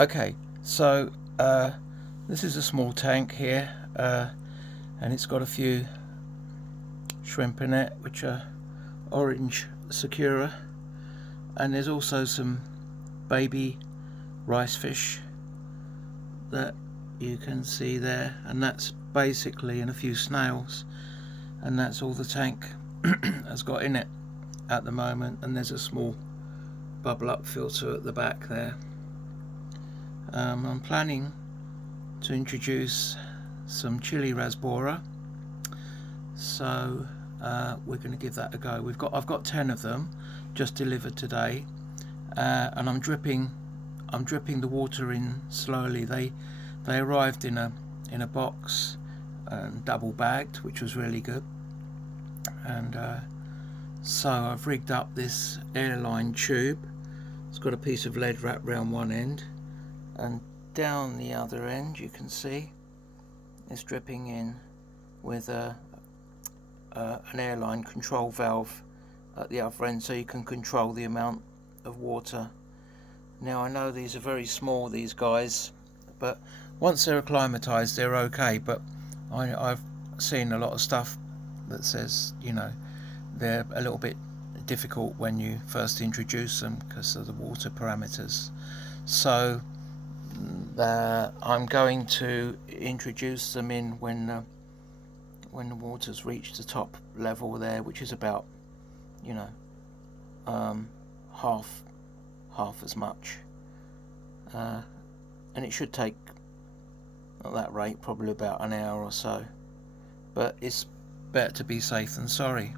Okay, so this is a small tank here, and it's got a few shrimp in it, which are orange sakura, and there's also some baby rice fish that you can see there, and that's basically, and a few snails, and that's all the tank has got in it at the moment. And there's a small bubble up filter at the back there. I'm planning to introduce some chilli rasbora, so we're going to give that a go. I've got 10 of them just delivered today, and I'm dripping the water in slowly. They arrived in a box and double bagged, which was really good. And so I've rigged up this airline tube. It's got a piece of lead wrapped around one end, and down the other end you can see it's dripping in with an airline control valve at the other end, so you can control the amount of water. Now I know these are very small, these guys, but once they're acclimatized they're okay. But I've seen a lot of stuff that says, you know, they're a little bit difficult when you first introduce them because of the water parameters. So I'm going to introduce them in when the water's reached the top level there, which is about, you know, half as much, and it should take at that rate probably about an hour or so. But it's better to be safe than sorry,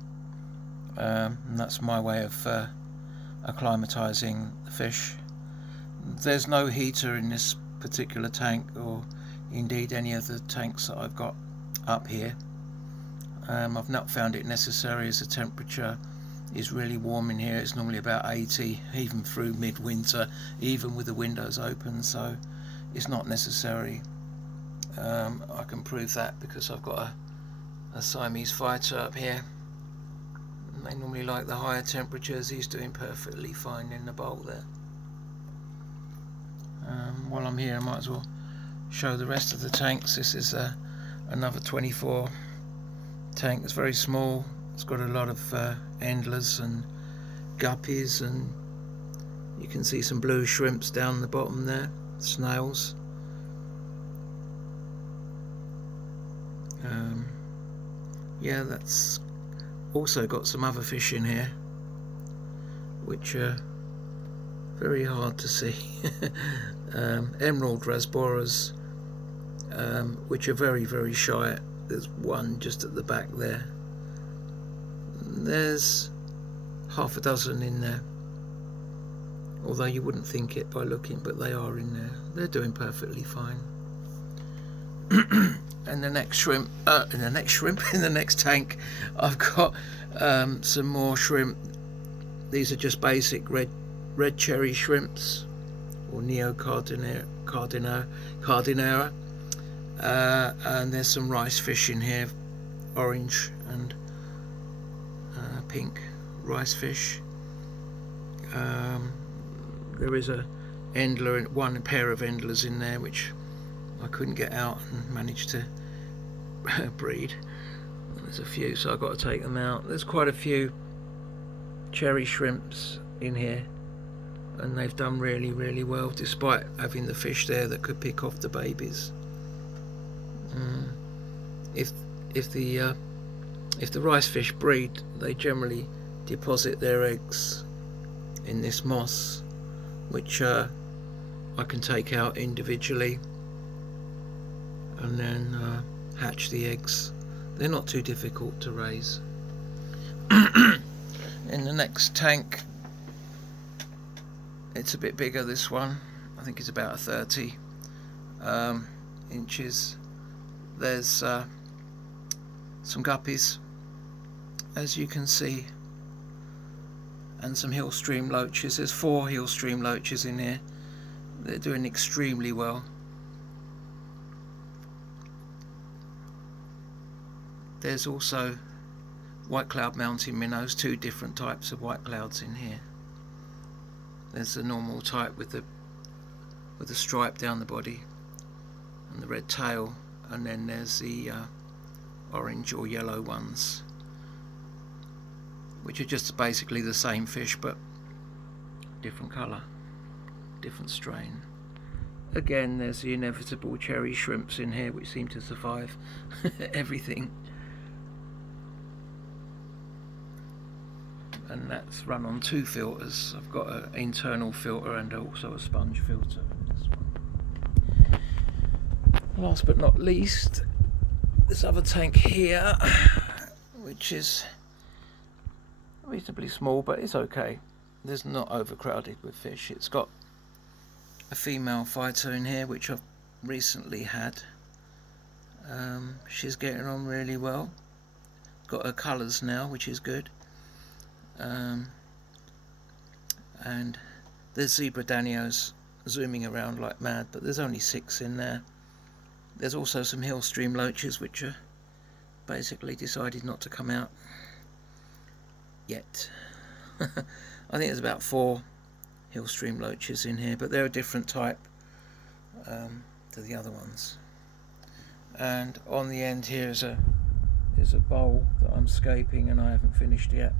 and that's my way of acclimatizing the fish. There's no heater in this particular tank, or indeed any of the tanks that I've got up here. I've not found it necessary, as the temperature is really warm in here. It's normally about 80 even through midwinter, even with the windows open, so it's not necessary. I can prove that because I've got a Siamese fighter up here. They normally like the higher temperatures. He's doing perfectly fine in the bowl there. While I'm here I might as well show the rest of the tanks. This is another 24 tank. It's very small. It's got a lot of endlers and guppies, and you can see some blue shrimps down the bottom there, snails. Yeah, that's also got some other fish in here which are very hard to see. Emerald rasboras, which are very shy. There's one just at the back there. There's half a dozen in there, although you wouldn't think it by looking, but they are in there. They're doing perfectly fine. And the next shrimp, in the next tank, I've got some more shrimp. These are just basic red cherry shrimps, or neocardinera, and there's some rice fish in here, orange and pink rice fish. There is one pair of endlers in there which I couldn't get out and managed to breed. There's a few, so I've got to take them out. There's quite a few cherry shrimps in here, and they've done really well despite having the fish there that could pick off the babies. If the rice fish breed, they generally deposit their eggs in this moss, which I can take out individually and then hatch the eggs. They're not too difficult to raise. In the next tank, it's a bit bigger, this one. I think it's about 30 inches. There's some guppies, as you can see, and some hill stream loaches. There's 4 hill stream loaches in here. They're doing extremely well. There's also white cloud mountain minnows, 2 different types of white clouds in here. There's the normal type with the with a stripe down the body and the red tail, and then there's the orange or yellow ones, which are just basically the same fish but different colour, different strain. Again, there's the inevitable cherry shrimps in here, which seem to survive everything. And that's run on 2 filters. I've got an internal filter and also a sponge filter in this one. Last but not least, this other tank here, which is reasonably small, but it's okay. There's not overcrowded with fish. It's got a female fighter in here, which I've recently had. She's getting on really well. Got her colours now, which is good. And there's zebra danios zooming around like mad, but there's only 6 in there. There's also some hill stream loaches, which are basically decided not to come out yet. I think there's about 4 hill stream loaches in here, but they're a different type to the other ones. And on the end here is a bowl that I'm scaping and I haven't finished yet.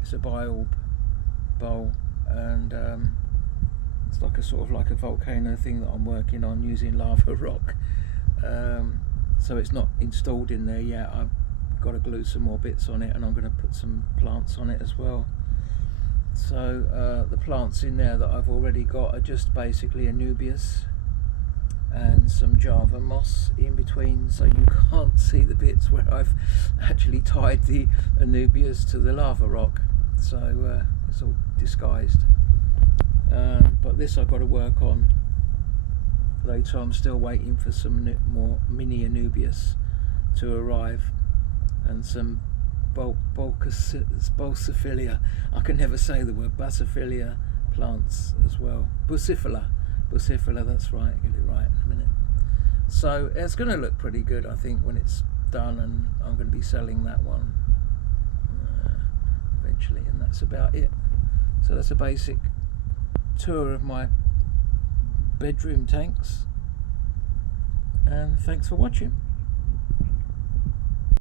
It's a biorb bowl, and it's like a sort of like a volcano thing that I'm working on using lava rock. So it's not installed in there yet. I've got to glue some more bits on it, and I'm going to put some plants on it as well. So the plants in there that I've already got are just basically anubias and some java moss in between, so you can't see the bits where I've actually tied the anubias to the lava rock, so it's all disguised. But this I've got to work on later. I'm still waiting for some more mini anubias to arrive, and some Bucephalia, I can never say the word, Bucephalia plants as well. Bucephala, that's right, get it right in a minute. So it's going to look pretty good, I think, when it's done, and I'm going to be selling that one eventually, and that's about it. So that's a basic tour of my bedroom tanks, and thanks for watching.